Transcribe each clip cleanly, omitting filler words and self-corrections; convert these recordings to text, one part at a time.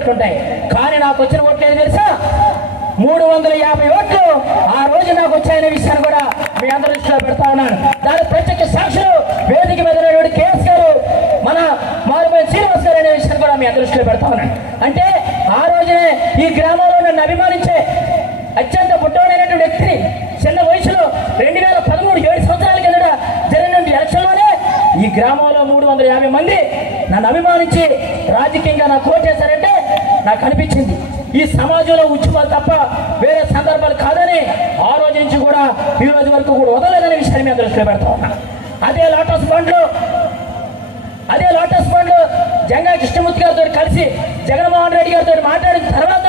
ఓట్లు ఉంటాయి. కానీ నాకు వచ్చిన ఓట్లు ఏది తెలుసా? 350 ఓట్లు ఆ రోజు నాకు వచ్చాయనే విషయాన్ని కూడా మీ అందరి దృష్టిలో పెడతా ఉన్నాను. దాని ప్రత్యేక సాక్షులు వేదిక మీద కేఎస్ గారు, మన మారుమూల శ్రీనివాస్ గారు అనే విషయాన్ని కూడా మీ అందరి దృష్టిలో పెడతా ఉన్నాను. అంటే ఆ రోజునే ఈ గ్రామంలో నన్ను అభిమానించే అత్యంత బుడ్డమైనటువంటి వ్యక్తిని చిన్న వయసులో 2013 7 సంవత్సరాల కిందట జరిగిన ఎలక్షన్లోనే ఈ గ్రామంలో 350 మంది నన్ను అభిమానించి రాజకీయంగా నాకు ఓటేశారంటే నాకు అనిపించింది ఈ సమాజంలో ఉద్యమాలు తప్ప వేరే సందర్భాలు కాదని ఆ రోజు నుంచి కూడా ఈ రోజు వరకు కూడా వదలలేదనే విషయాన్ని మేము దృష్టిలో పెడతా ఉన్నాం. అదే లోటస్ బండ్లో జంగా కృష్ణమూర్తి గారితో కలిసి జగన్మోహన్ రెడ్డి గారితో మాట్లాడిన తర్వాత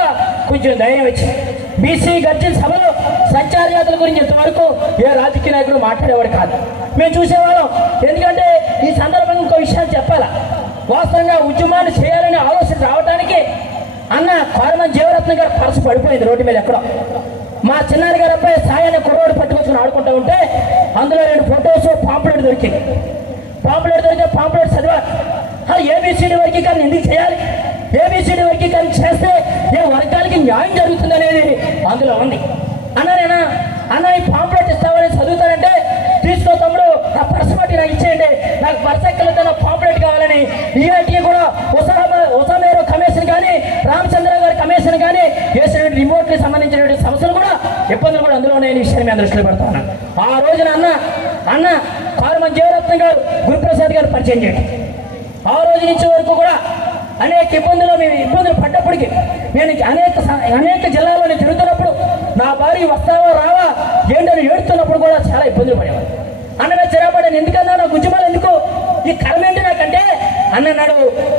కొంచెం ధైర్యం వచ్చింది. బీసీ గర్జన సభలో సంచార జాతుల గురించి ఇంతవరకు ఏ రాజకీయ నాయకుడు మాట్లాడేవాడు కాదు, మేము చూసేవాళ్ళం. ఎందుకంటే ఈ సందర్భంగా ఇంకో విషయాన్ని చెప్పాలా, వాస్తవంగా ఉద్యమాన్ని చేయాలనే ఆలోచన రావడానికి అన్న కారమన్ జీవరత్న గారు పరస పడిపోయింది రోడ్డు మీద ఎక్కడో. మా చిన్నారి గారు అబ్బాయి సాయాన్ని కుర్రోడు పట్టుకొచ్చుకుని ఆడుకుంటూ ఉంటే అందులో 2 ఫొటోస్ పాంప్లెట్ దొరికింది. పాంప్లెట్ చదివారు. ఏబిసిడి వర్గీకరణ ఎందుకు చేయాలి, ఏబిసిడి వర్గీకరణ చేస్తే ఏ వర్గాలకి న్యాయం జరుగుతుంది అనేది అందులో ఉంది. అన్న ఈ పాంప్లెట్ ఇస్తామని చదువుతానంటే తీసుకో తమ్ముడు, నా పర్స్ బట్టి నాకు ఇచ్చేయండి, నాకు పర్స్ ఎక్కలతో నా పాంప్లెట్ కావాలని ఈఆర్టీ కూడా ఉసామేరో కమిషన్ కానీ రామచంద్ర గారి కమిషన్ కానీ వేసిన రిమోట్కి సంబంధించినటువంటి సమస్యలు కూడా ఇబ్బందులు కూడా అందులో ఉన్నాయని విషయాన్ని మేము దృష్టిలో పెడతాను. ఆ రోజున అన్న కారుమన్ జీవరత్న గారు గురుప్రసాద్ గారు పరిచయం చేయండి. ఆ రోజు నుంచి వరకు కూడా అనేక ఇబ్బందులు పడ్డప్పటికీ నేను అనేక జిల్లాల్లో నేను తిరుగుతున్నప్పుడు నా భార్య వస్తావా రావా ఏంటని ఏడుతున్నప్పుడు కూడా చాలా ఇబ్బందులు పడేవాడు. అన్నగా చిరాపడాను, ఎందుకన్నా నాకు ఉద్యమాలు ఎందుకు, ఈ కర్మ ఏంటి నాకంటే అన్నాడు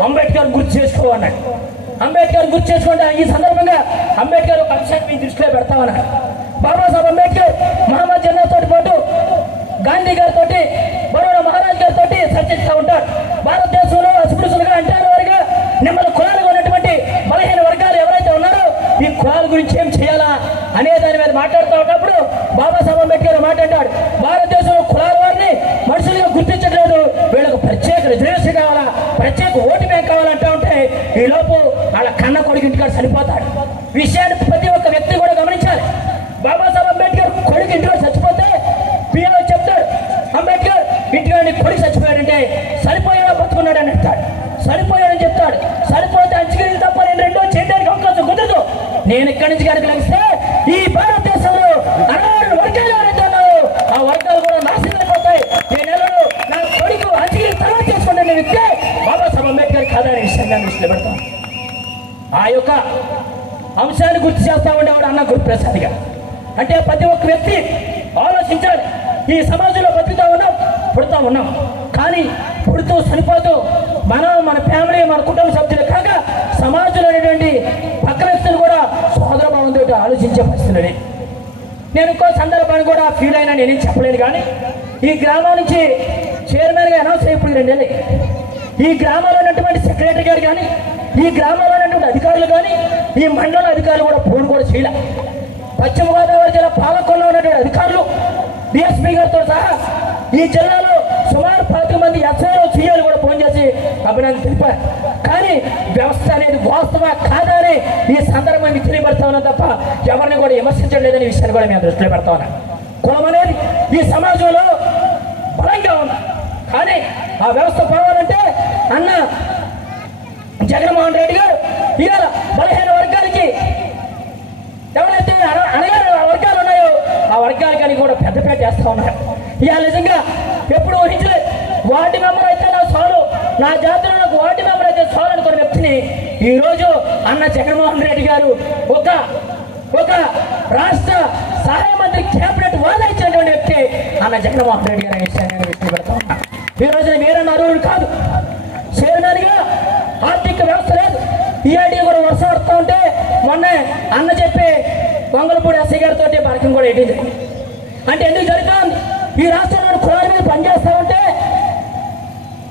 అంబేద్కర్ గుర్తు చేసుకో అన్నాడు. అంబేద్కర్ గుర్తు చేసుకోండి. ఈ సందర్భంగా అంబేద్కర్ ఒక అంశాన్ని మీ దృష్టిలో పెడతామన్నాడు. బాబాసాహెబ్ అంబేద్కర్ మహమ్మద్ జన్నాతో పాటు గాంధీ గారితో బరోడా మహారాజ్ గారితో చర్చిస్తూ ఉంటాడు. భారతదేశంలో అస్పృశ్యులుగా అంటారు వారిగా నెమ్మది కులాలుగా ఉన్నటువంటి బలహీన వర్గాలు ఎవరైతే ఉన్నారో ఈ కులాల గురించి ఏం చేయాలా అనే దాని మీద మాట్లాడుతూ ఉన్నప్పుడు బాబాసాహెబ్ అంబేద్కర్ మాట్లాడాడు, భారతదేశంలో కులాల వారిని మనుషులుగా గుర్తించట్లేదు, వీళ్ళకు ప్రత్యేక రిజర్వేషన్ కావాలా, ప్రత్యేక ఓటు బ్యాంక్ కావాలంటా ఉంటే ఈ లోపు వాళ్ళ కన్న కొడుకు ఇంటికాడ చనిపోతాడు. విషయాన్ని ప్రతి ఒక్క వ్యక్తి కూడా గమనించాలి. బాబాసాహెబ్ అంబేద్కర్ కొడుకు ఇంటిలో చచ్చిపోతే పిఏ చెప్తాడు, అంబేద్కర్ ఇంటికాడ కొడుకు చచ్చిపోయాడంటే సరిపోయాడా బతుకున్నాడు అని చెప్తాడు, సరిపోయాడని చెప్తాడు. సరిపోతే అంచుకెళ్ళి తప్ప నేను రెండో చేయడానికి అవకాశం కుదరదు. నేను ఇక్కడి నుంచి కనుక లభిస్తే ఈ భారతదేశంలో 60 వర్గాలు ఎవరైతే ఉన్నారో ఆ వర్గాలు కూడా నాశనం అయిపోతాయి. నేను నా కొడుకు అంచుకెళ్ళి తర్వాత చేసుకుంటే వ్యక్తే బాబాసాహెబ్ అంబేద్కర్ కాదనే విషయంగా దృష్టిలో పెడతాను. ఆ యొక్క అంశాన్ని గుర్తు చేస్తా ఉండేవాడు అన్న గురుప్రసాద్ గారు. అంటే ప్రతి ఒక్క వ్యక్తి ఆలోచించాలి, ఈ సమాజంలో బతుకుతా ఉన్నాం, పుడుతూ ఉన్నాం, కానీ పుడుతూ చనిపోతూ మన ఫ్యామిలీ మన కుటుంబ సభ్యులు కాక సమాజంలో అనేటువంటి పక్క వ్యక్తులు కూడా సోదరభావంతో ఆలోచించే పరిస్థితులని నేను ఇంకో సందర్భాన్ని కూడా ఫీల్ అయినా నేనేం చెప్పలేను. కానీ ఈ గ్రామం నుంచి చైర్మన్గా అనౌన్స్ అయిపోయి 2 ఏళ్ళే. ఈ గ్రామంలో ఉన్నటువంటి సెక్రటరీ గారు కానీ ఈ గ్రామంలో ఉన్నటువంటి అధికారులు కానీ ఈ మండల అధికారులు కూడా ఫోన్ కూడా చేయలే. పశ్చిమ గోదావరి జిల్లా పాలకొల్లో ఉన్నటువంటి అధికారులు డిఎస్పీ గారితో సహా ఈ జిల్లాలో సుమారు 10 మంది ఎస్ఐలు సీఏలు కూడా ఫోన్ చేసి అభినందన తెలిపారు. కానీ వ్యవస్థ అనేది వాస్తవ కాదా అని ఈ సందర్భాన్ని తెలియపడతా ఉన్నా తప్ప ఎవరిని కూడా విమర్శించలేదనే విషయాన్ని కూడా మేము దృష్టిలో పెడతా ఉన్నాం. కులం అనేది ఈ సమాజంలో బలంగా ఉంది, కానీ ఆ వ్యవస్థ పోవాలంటే అన్న జగన్మోహన్ రెడ్డి గారు ఇవాళ బలహీన వర్గాలకి ఎవరైతే అనగానే వర్గాలు ఉన్నాయో ఆ వర్గాలకి కూడా పెద్దపేట వేస్తూ ఉన్నారు. ఇవాళ నిజంగా ఎప్పుడు ఊహించలేదు, వార్డు మెంబర్ అయితే నా చాలు, నా జాతిలో నాకు వార్డు మెంబర్ అయితే చాలు అనుకున్న వ్యక్తిని ఈరోజు అన్న జగన్మోహన్ రెడ్డి గారు ఒక రాష్ట్ర సహాయ మంత్రి క్యాబినెట్ హోదా ఇచ్చినటువంటి వ్యక్తి అన్న జగన్మోహన్ రెడ్డి గారు అనే విషయాన్ని నేను దృష్టి పెడతా ఉన్నా. ఈ రోజున వేరే అర్హుడు కాదు, చైర్మన్గా ఆర్థిక వ్యవస్థ లేదు, ఈఐడి కూడా వర్షం వస్తూ ఉంటే మొన్న అన్న చెప్పి వంగలపూడి ఎస్ఐ గారితో పరకం కూడా ఎట్టింది. అంటే ఎందుకు జరుగుతా ఉంది, ఈ రాష్ట్రంలో కులాల మీద పనిచేస్తూ ఉంటే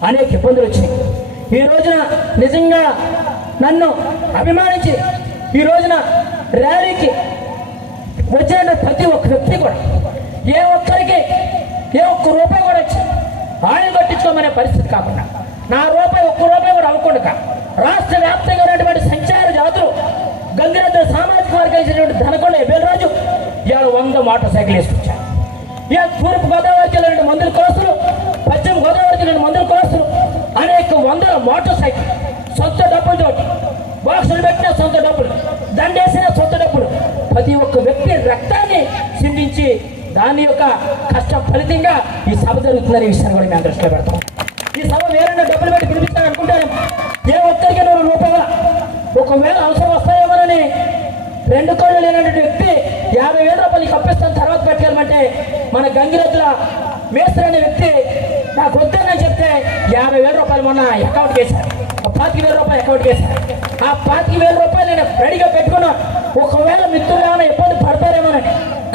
అనేక ఇబ్బందులు వచ్చినాయి. ఈ రోజున నిజంగా నన్ను అభిమానించి ఈ రోజున ర్యాలీకి వచ్చిన ప్రతి ఒక్క వ్యక్తి కూడా ఏ ఒక్క రూపాయి కూడా వచ్చి ఆయన కట్టించుకోమనే పరిస్థితి కాకుండా నా రూపాయి ఒక్క రూపాయి కూడా అవ్వకుండా రాష్ట్ర వ్యాప్తంగా ఉన్నటువంటి సంచార మోటార్ సైకిల్ వేసుకొచ్చారు. ఇక తూర్పు గోదావరి జిల్లా నుండి మందుల కులస్తులు, పశ్చిమ గోదావరి జిల్లా నుండి మందుల కులస్తులు అనేక వందల మోటార్ సైకిల్, సొంత డబ్బులతో బాక్సులు పెట్టిన సొంత డబ్బులు, దండేసిన సొంత డబ్బులు, ప్రతి ఒక్క వ్యక్తి రక్తాన్ని చిందించి దాని యొక్క కష్ట ఫలితంగా ఈ సభ జరుగుతుందనే విషయాన్ని కూడా మేము దృష్టిలో పెడతాం. ఈ సభ వేరే డబ్బులు పెట్టి పిలిపిస్తాను అనుకుంటాను. ఏ ఒక్కరికి 100 రూపాయల ఒకవేళ అవసరం వస్తాయేమోనని 2 కళ్ళు లేనటువంటి వ్యక్తి 50,000 రూపాయలు కప్పిస్తాను తర్వాత పెట్టగలమంటే మన గంగిరెద్దుల మేస్త్రి అనే వ్యక్తి నాకు వద్దని చెప్తే 50,000 రూపాయలు మొన్న అకౌంట్కి వేశారు. 25,000 రూపాయలు అకౌంట్కి వేశారు. ఆ 25,000 రూపాయలు నేను రెడీగా పెట్టుకున్నాను. ఒకవేళ మిత్రులు ఏమైనా ఇబ్బంది పడతారేమోనని